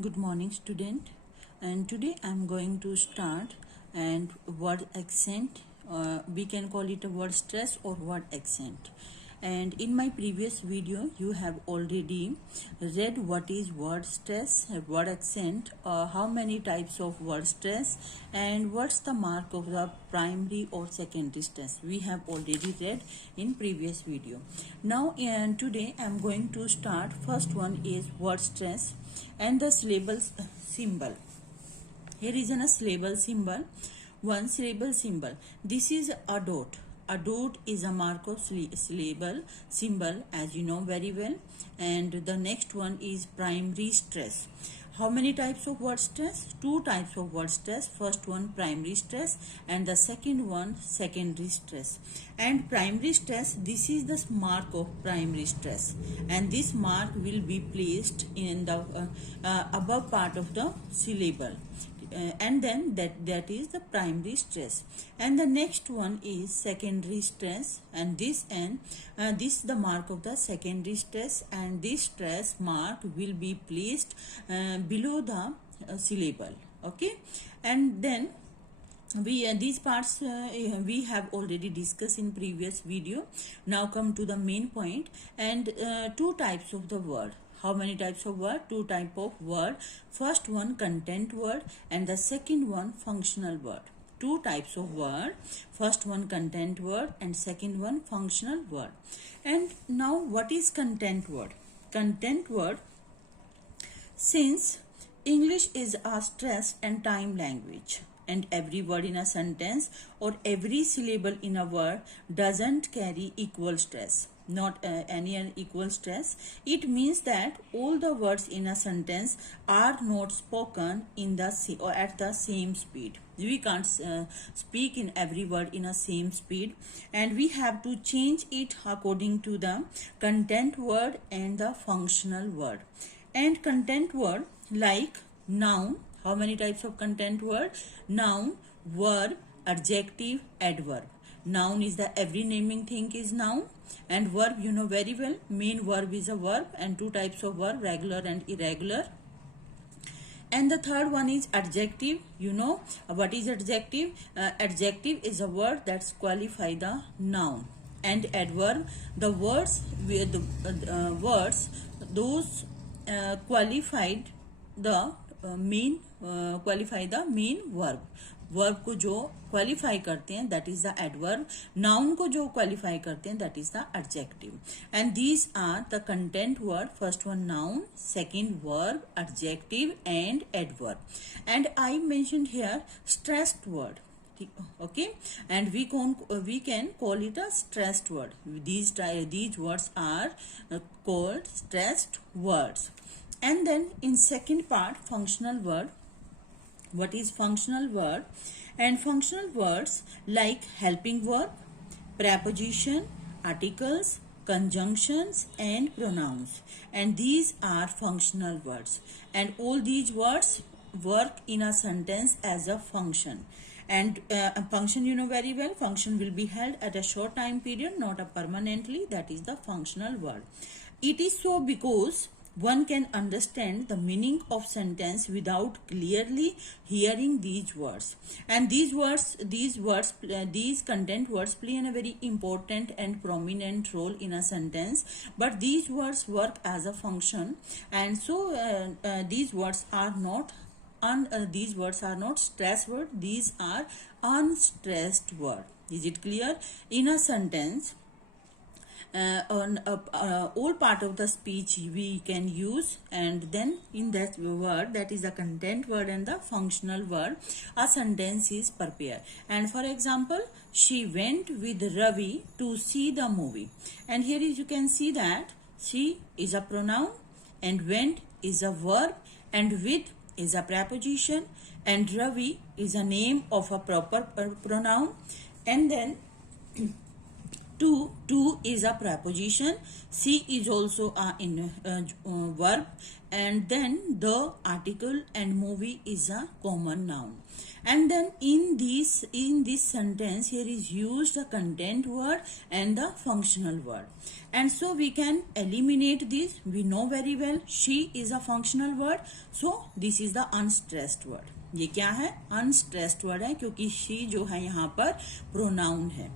Good morning, student. And today I'm going to start and word accent. We can call it a word stress or word accent. And in my previous video, you have already read what is word stress, word accent, how many types of word stress, and what's the mark of the primary or secondary stress. We have already read in previous video. Now, and today I'm going to start. First one is word stress and the syllable symbol. Here is a syllable symbol, one syllable symbol. This is a dot. A dot is a mark of syllable symbol, as you know very well. And the next one is primary stress. How many types of word stress? Two types of word stress. First one primary stress and the second one secondary stress. And primary stress, this is the mark of primary stress, and this mark will be placed in the above part of the syllable. And then that is the primary stress, and the next one is secondary stress, and this is the mark of the secondary stress, and this stress mark will be placed below the syllable. Okay, and then these parts we have already discussed in previous video. Now come to the main point, and two types of the word. How many types of word? Two type of word. First one content word and the second one functional word. Two types of word. First one content word and second one functional word. And now what is content word? Content word, since English is a stress and time language, and every word in a sentence or every syllable in a word doesn't carry equal stress, not any equal stress. It means that all the words in a sentence are not spoken in the or at the same speed. We can't speak in every word in a same speed, and we have to change it according to the content word and the functional word. And content word like noun. How many types of content word? Noun, verb, adjective, adverb. Noun is the every naming thing is noun, and verb you know very well. Main verb is a verb, and two types of verb, regular and irregular. And the third one is adjective. You know what is adjective? Adjective is a word that's qualify the noun. And adverb, the words with the words those qualified the main qualify the main verb. Verb को जो qualify करते हैं that is the adverb. Noun को जो qualify करते हैं that is the adjective. And these are the content word. First one noun, second verb, adjective and adverb. And I mentioned here stressed word. Okay, and we can call it a stressed word. These words are called stressed words. And then in second part, functional word. What is functional word? And functional words like helping verb, preposition, articles, conjunctions and pronouns. And these are functional words. And all these words work in a sentence as a function. And a function you know very well. Function will be held at a short time period, not a permanently. That is the functional word. It is so because one can understand the meaning of sentence without clearly hearing these words. And these content words play a very important and prominent role in a sentence. But these words work as a function, and so these words are not stress word. These are unstressed word. Is it clear? In a sentence, on all part of the speech we can use, and then in that word, that is the content word and the functional word, a sentence is prepared. And for example, she went with Ravi to see the movie. And here you can see that she is a pronoun, and went is a verb, and with is a preposition, and Ravi is a name of a proper pronoun. And then To is a preposition, see is also a verb, and then the article and movie is a common noun. And then in this sentence here is used the content word and the functional word. And so we can eliminate this. We know very well she is a functional word, so this is the unstressed word. ये क्या है? Unstressed word है, क्योंकि she जो है यहाँ पर pronoun है.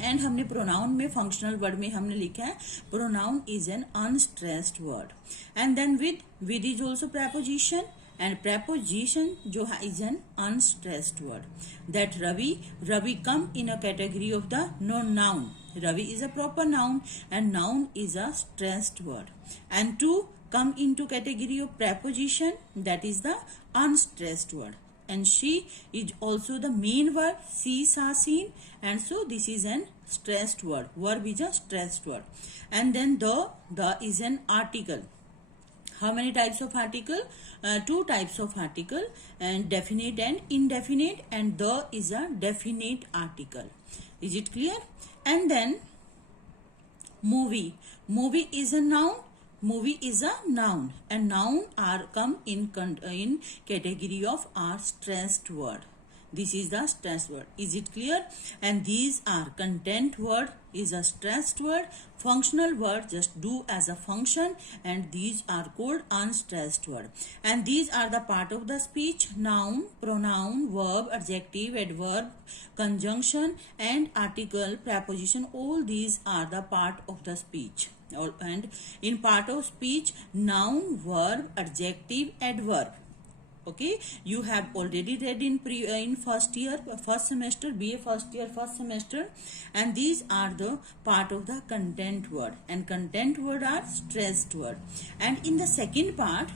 एंड हमने प्रोनाउन में फंक्शनल वर्ड में हमने लिखा है pronoun is an unstressed word. And then with is also preposition, and preposition जो है is an unstressed word. That Ravi come in a category of the noun. Ravi is a proper noun and noun is a stressed word. And to come into category of preposition, that is the unstressed word. And she is also the main verb, see, saw, seen, and so this is an stressed word. Verb is a stressed word. And then the is an article. How many types of article? Two types of article, and definite and indefinite, and the is a definite article. Is it clear? And then movie is a noun. Movie is a noun, and noun are come in category of are stressed word. This is the stressed word. Is it clear? And these are content word is a stressed word, functional word just do as a function, and these are called unstressed word. And these are the part of the speech: noun, pronoun, verb, adjective, adverb, conjunction, and article, preposition. All these are the part of the speech. And in part of speech, noun, verb, adjective, adverb. Okay, you have already read in first semester, BA first year, first semester, and these are the part of the content word, and content word are stressed word. And in the second part,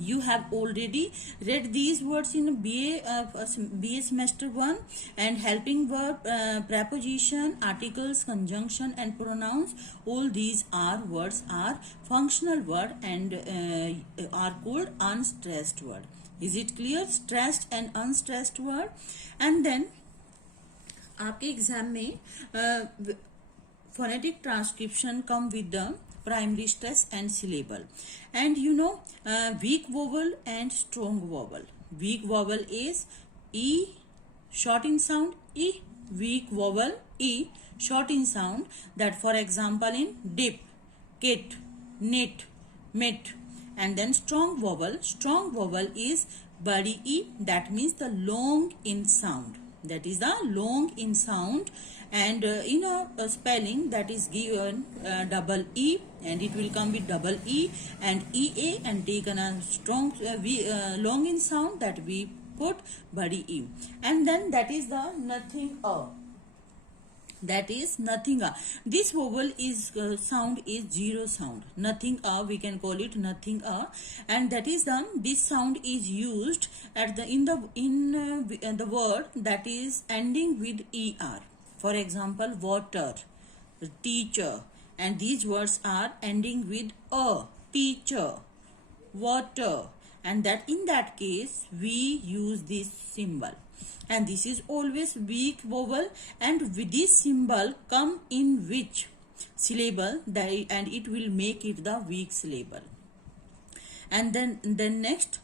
you have already read these words in BA semester 1, and helping verb, preposition, articles, conjunction, and pronouns. All these are words are functional word and are called unstressed word. Is it clear? Stressed and unstressed word. And then आपके exam में phonetic transcription come with the primary stress and syllable. And you know, weak vowel and strong vowel. Weak vowel is E, short in sound, E. Weak vowel, E, short in sound. That for example in dip, kit, knit, mit. And then strong vowel is body E. That means the long in sound. That is the long in sound. And in a spelling that is given double E, and it will come with double E and EA, and taken a strong long in sound, that we put body E. And then that is the nothing a. That is nothing a. This vowel is sound is zero sound. Nothing a, we can call it nothing a, and that is this sound is used at the in the word that is ending with er. For example, water, teacher, and these words are ending with a. Teacher, water, and that in that case we use this symbol. And this is always weak vowel, and with this symbol come in which syllable, and it will make it the weak syllable. And then next,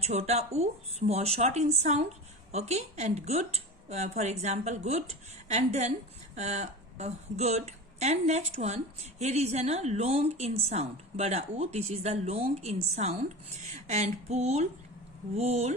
chota u, small short in sound. Okay, and good, for example good, and then good. And next one, here is a long in sound, bada u, this is the long in sound. And pool, wool,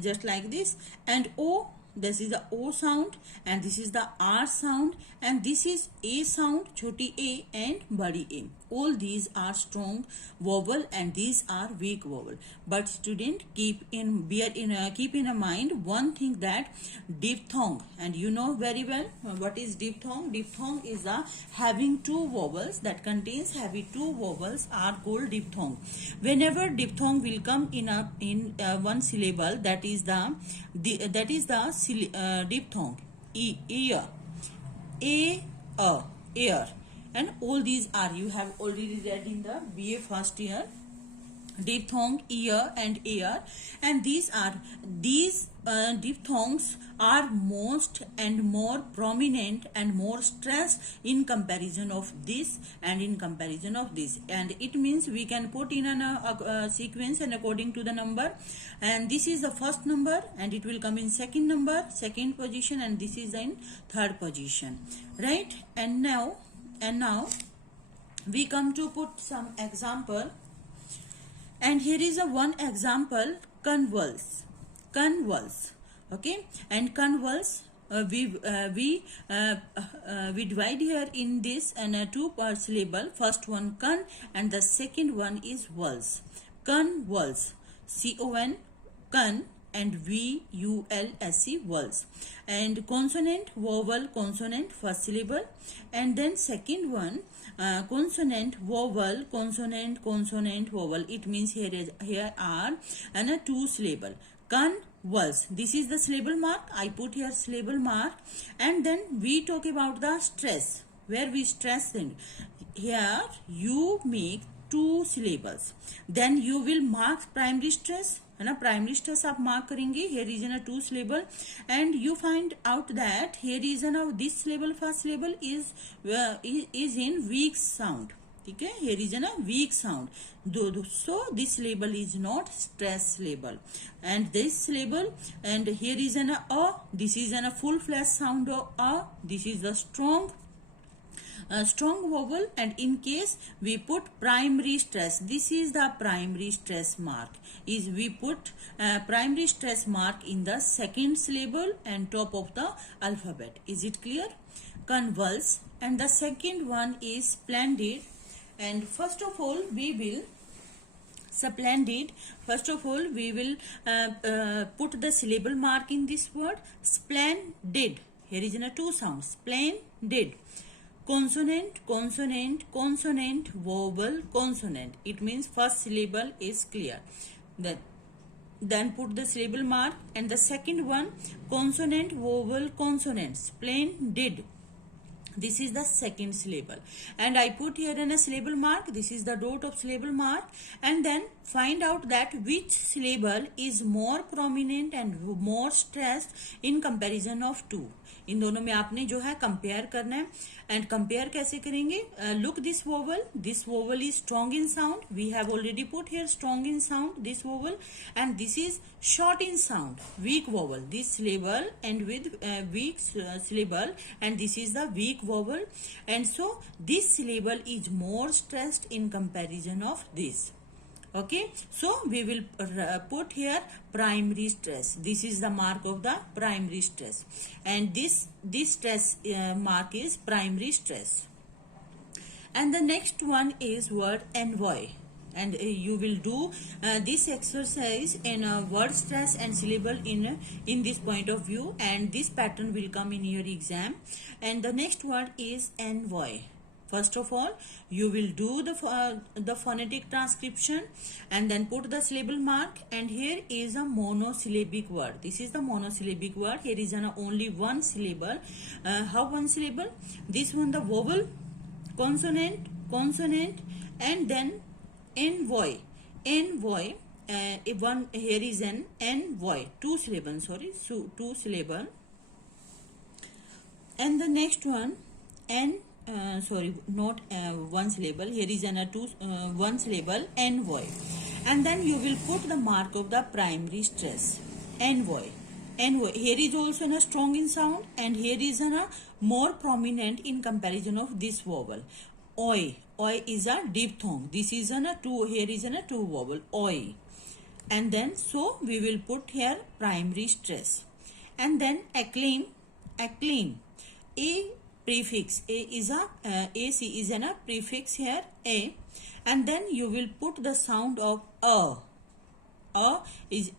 just like this. And o, this is the O sound, and this is the R sound, and this is A sound, choti A and badi A. All these are strong vowel and these are weak vowel. But student, keep in mind one thing, that diphthong, and you know very well what is diphthong. Diphthong is the having two vowels, that contains having two vowels are called diphthong. Whenever diphthong will come in one syllable, that is the diphthong. Ear, ear, and all these are, you have already read in the BA first year. diphthong, ear and air, and these diphthongs are most and more prominent and more stressed in comparison of this and in comparison of this, and it means we can put in a sequence and according to the number, and this is the first number and it will come in second position, and this is in third position, right? And now we come to put some example. And here is a one example, convulse. Okay, and convulse, we divide here in this and two per syllable. First one con and the second one is vulse. Convulse, con, con, and vulse, vulse. And consonant, vowel, consonant, first syllable, and then second one consonant, vowel, consonant, consonant, vowel. It means here are and two syllable. Convulse, this is the syllable mark. I put here syllable mark, and then we talk about the stress, where we stress thing. Here you make two syllables, then you will mark primary stress, है ना, primary stress आप mark करेंगे. Here is an two syllable and you find out that here is an this syllable first syllable is in weak sound. ठीक है, here is an weak sound, so this syllable is not stress syllable, and this syllable, and here is an a, this is an a full flash sound of a, this is the strong vowel, and in case we put primary stress, this is the primary stress mark, is we put primary stress mark in the second syllable and top of the alphabet. Is it clear? Convulse, and the second one is splendid, and first of all we will splendid. First of all we will put the syllable mark in this word splendid. Here is in a two sounds, splendid. Consonant, consonant, consonant, vowel, consonant. It means first syllable is clear. Then put the syllable mark, and the second one consonant, vowel, consonant, splendid. This is the second syllable, and I put here in a syllable mark. This is the dot of syllable mark, and then find out that which syllable is more prominent and more stressed in comparison of two. इन दोनों में आपने जो है compare करना है, and compare कैसे करेंगे? Look this vowel is strong in sound, we have already put here strong in sound this vowel, and this is short in sound weak vowel, this syllable and with weak syllable, and this is the weak vowel, and so this syllable is more stressed in comparison of this. Okay, so we will put here primary stress. This is the mark of the primary stress, and this stress mark is primary stress. And the next one is word envoy, and you will do this exercise in word stress and syllable in this point of view, and this pattern will come in your exam. And the next word is envoy. First of all, you will do the phonetic transcription and then put the syllable mark, and here is a monosyllabic word. This is the monosyllabic word. Here is only one syllable. How one syllable? This one the vowel, consonant, consonant, and then envoy. Envoy. One here is an envoy. Two syllable. Sorry, so two syllable. And the next one not one syllable. Here is one syllable, envoy, and then you will put the mark of the primary stress. Envoy. Here is also a strong in sound, and here is a more prominent in comparison of this vowel. Oi is a diphthong. This is two. Here is a two vowel, oi, and then so we will put here primary stress. And then acclaim. A prefix, AC is a prefix here, a, and then you will put the sound of a. Is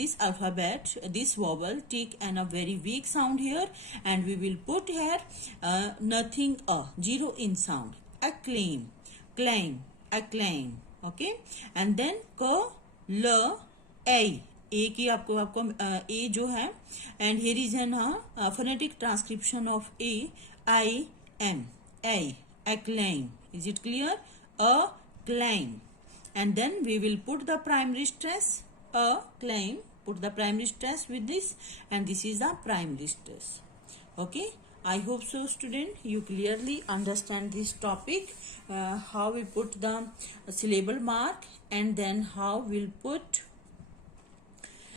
this alphabet, this vowel take and a very weak sound here, and we will put here nothing, zero in sound. Acclaim, claim, acclaim. Okay, and then ए की आपको ए जो है, and here is an phonetic transcription of A, I am, A, acclaim. Is it clear? Acclaim. and then we will put the primary stress, a claim, put the primary stress with this, and this is the primary stress. Okay, I hope so student you clearly understand this topic, how we put the syllable mark and then how we'll put